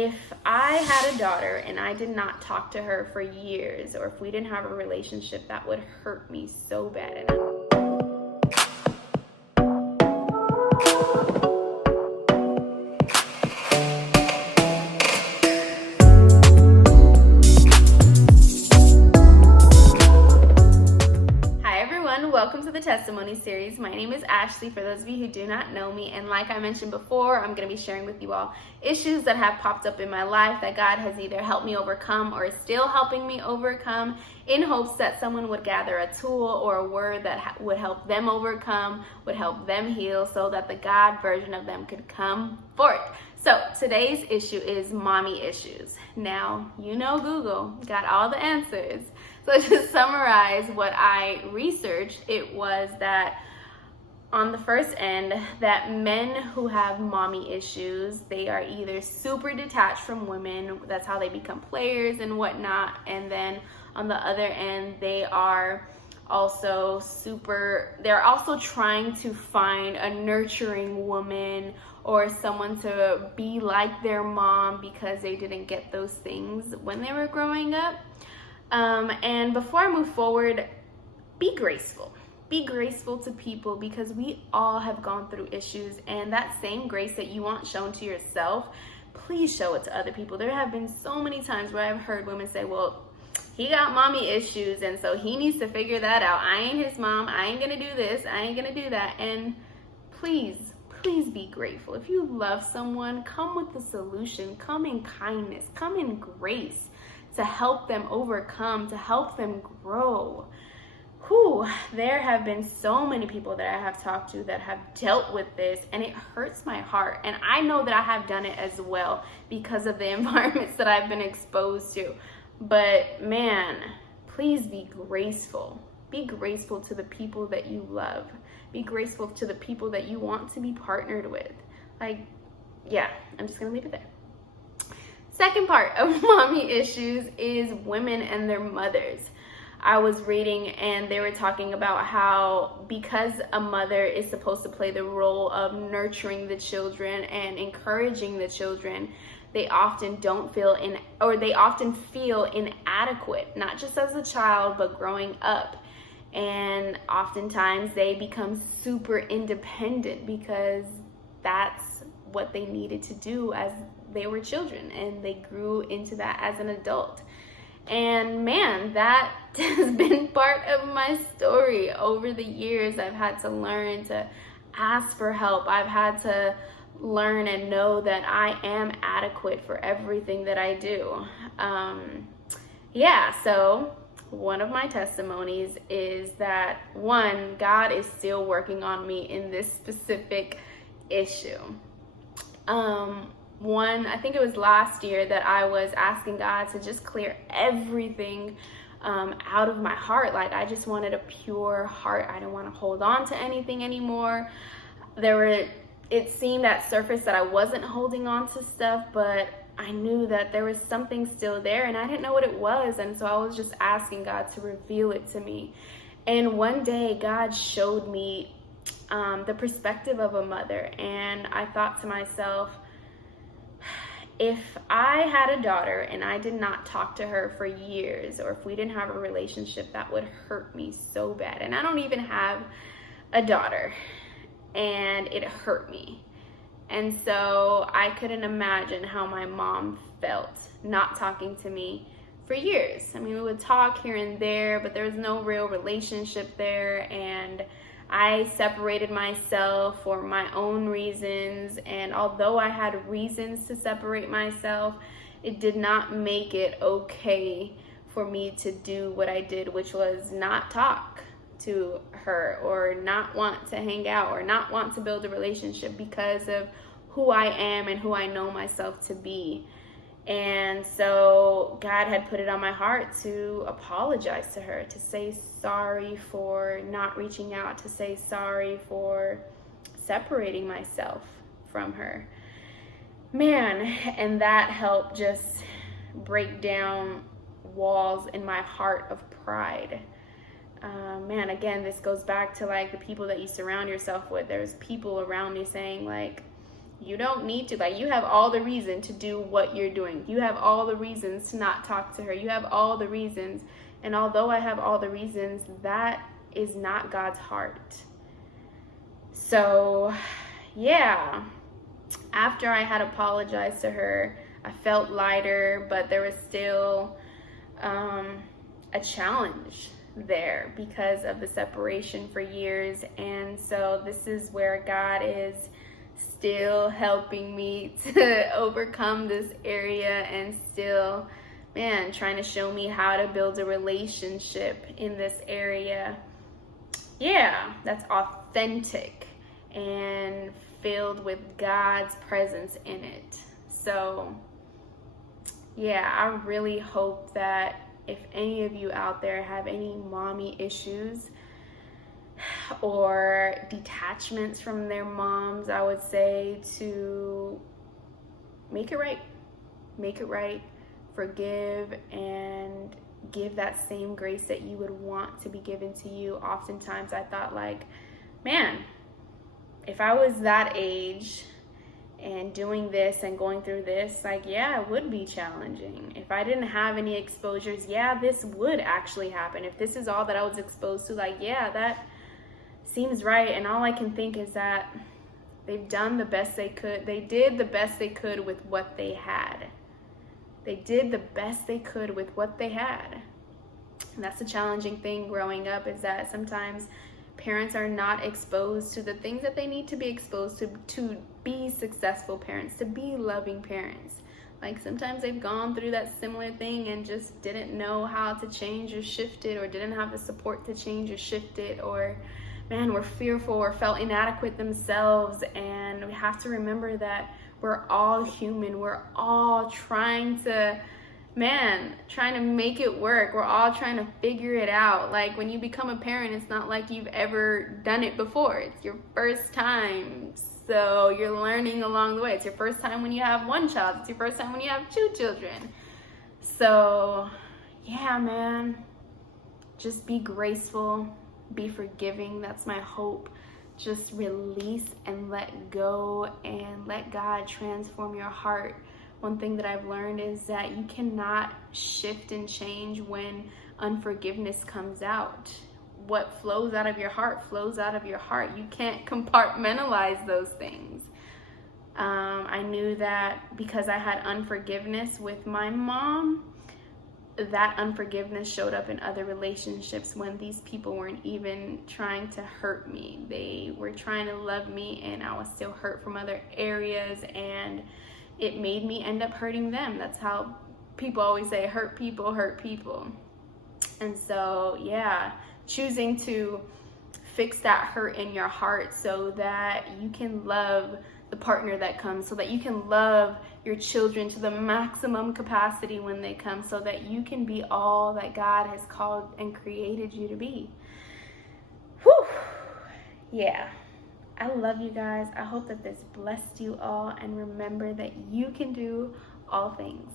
If I had a daughter and I did not talk to her for years, or if we didn't have a relationship, that would hurt me so bad. Hi everyone, welcome to the testimony series. My name is Ashley, for those of you who do not know me, and like I mentioned before, I'm going to be sharing with you all issues that have popped up in my life that God has either helped me overcome or is still helping me overcome, in hopes that someone would gather a tool or a word that would help them overcome, would help them heal, so that the God version of them could come forth. So today's issue is mommy issues. Now, you know Google got all the answers. So to summarize what I researched, it was that on the first end, that men who have mommy issues, they are either super detached from women, that's how they become players and whatnot, and then on the other end, they are also they're also trying to find a nurturing woman or someone to be like their mom because they didn't get those things when they were growing up. And before I move forward, be graceful. Be graceful to people, because we all have gone through issues, and that same grace that you want shown to yourself, please show it to other people. There have been so many times where I've heard women say, well, he got mommy issues, and so he needs to figure that out. I ain't his mom. I ain't gonna do this. I ain't gonna do that. And please be grateful. If you love someone, come with the solution. Come in kindness. Come in grace to help them overcome, to help them grow. There have been so many people that I have talked to that have dealt with this, and it hurts my heart. And I know that I have done it as well because of the environments that I've been exposed to. But man, please be graceful. Be graceful to the people that you love. Be graceful to the people that you want to be partnered with. I'm just gonna leave it there. Second part of mommy issues is women and their mothers. I was reading and they were talking about how because a mother is supposed to play the role of nurturing the children and encouraging the children, they often feel inadequate, not just as a child, but growing up. And oftentimes they become super independent because that's what they needed to do as they were children, and they grew into that as an adult. And man, that has been part of my story over the years. I've had to learn to ask for help. I've had to learn and know that I am adequate for everything that I do. So one of my testimonies is that, one, God is still working on me in this specific issue. I think it was last year that I was asking God to just clear everything out of my heart. Like, I just wanted a pure heart. I didn't want to hold on to anything anymore. It seemed at surface that I wasn't holding on to stuff, but I knew that there was something still there, and I didn't know what it was. And so I was just asking God to reveal it to me. And one day God showed me the perspective of a mother, and I thought to myself, if I had a daughter and I did not talk to her for years, or if we didn't have a relationship, that would hurt me so bad. And I don't even have a daughter, and it hurt me. And so I couldn't imagine how my mom felt not talking to me for years. I mean, we would talk here and there, but there was no real relationship there. And I separated myself for my own reasons, and although I had reasons to separate myself, it did not make it okay for me to do what I did, which was not talk to her or not want to hang out or not want to build a relationship because of who I am and who I know myself to be. And so God had put it on my heart to apologize to her, to say sorry for not reaching out, to say sorry for separating myself from her. Man, and that helped just break down walls in my heart of pride. Again, this goes back to like the people that you surround yourself with. There's people around me saying like, You don't need to. Like, you have all the reason to do what you're doing. You have all the reasons to not talk to her. You have all the reasons. And although I have all the reasons, that is not God's heart. So, yeah. After I had apologized to her, I felt lighter, but there was still a challenge there because of the separation for years. And so this is where God is still helping me to overcome this area, and still, man, trying to show me how to build a relationship in this area. Yeah, that's authentic and filled with God's presence in it. So, yeah, I really hope that if any of you out there have any mommy issues or detachments from their moms, I would say to make it right. Make it right. Forgive and give that same grace that you would want to be given to you. Oftentimes I thought, like, man, if I was that age and doing this and going through this, like, yeah, it would be challenging. If I didn't have any exposures, yeah, this would actually happen. If this is all that I was exposed to, like, yeah, that seems right. And all I can think is that they've done the best they could. They did the best they could with what they had. They did the best they could with what they had. And that's the challenging thing growing up, is that sometimes parents are not exposed to the things that they need to be exposed to be successful parents, to be loving parents. Like, sometimes they've gone through that similar thing and just didn't know how to change or shift it, or didn't have the support to change or shift it, or, man, were fearful or felt inadequate themselves. And we have to remember that we're all human. We're all trying to make it work. We're all trying to figure it out. Like, when you become a parent, it's not like you've ever done it before. It's your first time. So you're learning along the way. It's your first time when you have one child. It's your first time when you have two children. So, yeah, man, just be graceful, be forgiving. That's my hope. Just release and let go and let God transform your heart. One thing that I've learned is that you cannot shift and change when unforgiveness comes out. What flows out of your heart flows out of your heart. You can't compartmentalize those things. I knew that because I had unforgiveness with my mom, that unforgiveness showed up in other relationships when these people weren't even trying to hurt me. They were trying to love me, and I was still hurt from other areas, and it made me end up hurting them. That's how people always say, hurt people hurt people. And so, yeah, choosing to fix that hurt in your heart so that you can love the partner that comes, so that you can love your children to the maximum capacity when they come, so that you can be all that God has called and created you to be. Whew. Yeah. I love you guys. I hope that this blessed you all, and remember that you can do all things.